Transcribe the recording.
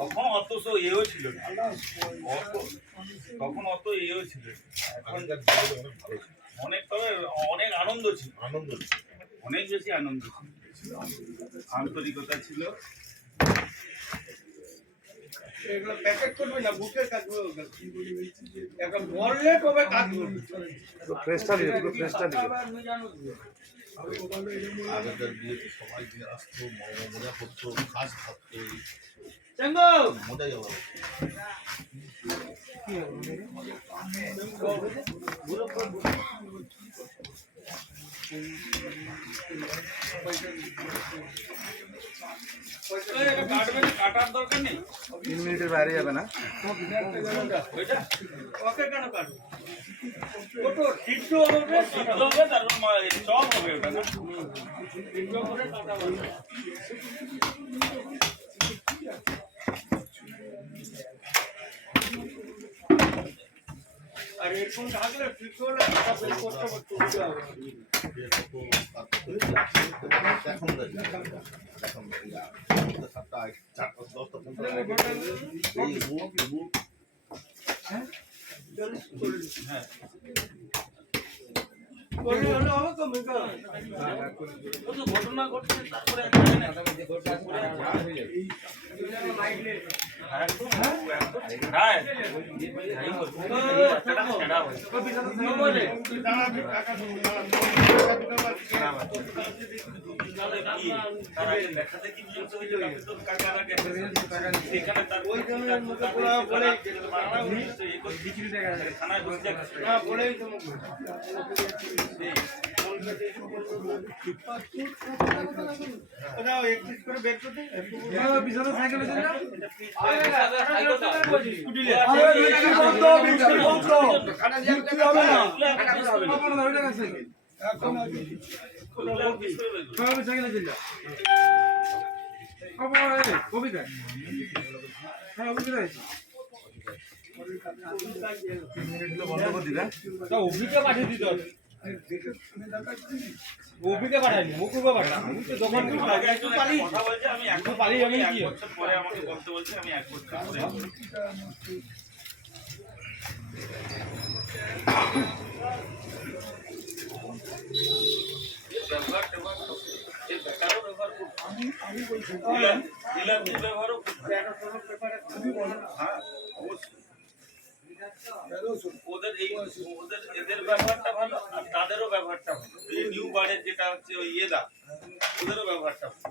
তখন অত এও ছিল না, তখন অত এও ছিল অনেক, তবে অনেক আনন্দ ছিল, অনেক বেশি আনন্দ ছিল, আন্তরিকতা ছিল। এগুলো প্যাকেট করবে না, বুকে কাটবে, এখন বললে তবে কাটবে। ফ্রেশটা দিয়ে, পুরো ফ্রেশটা দিয়ে। আগেকার বিয়েতে সবাই দিয়ে আসতো, মজা করতো, কাজ থাকতো, মজাই আলাদা। কাটার দরকার নেই, 3 মিনিটের বাইরে যাবে না। ওকে কেন কাটবে? সিদ্ধ হবে, তারপর চপ হবে ওটা না, সিদ্ধ করে কাটা হবে। আর এরকম থাকলে সিদ্ধ হলে কাটা বের করতে সুবিধা হবে। এখন সাতটা 4টা 10টা 15টা এই মুখ হ্যাঁ ঘটনা ঘটছে, তারপরে দেখাতে কি থানায় বসে বলেই তো ওটাও 31 করে বের করতে বিশাল সাইকেল আছে না? অভিকে পাঠিয়ে দিতে হবে। অভিকে পাঠাইনি, মুকুকে পাঠাই। যখন কথা বলছে আমি একটু পালিয়ে আমি 1 বছর পরে আমাকে বলতে বলছে আমি 1 বছর পরে আমি বলছি ব্যবহারও হ্যাঁ ওদের এদের ব্যবহারটা ভালো আর তাদেরও ব্যবহারটা ভালো। এই নিউ বারের যেটা হচ্ছে ওই ইয়েদা, ওদেরও ব্যবহারটা ভালো।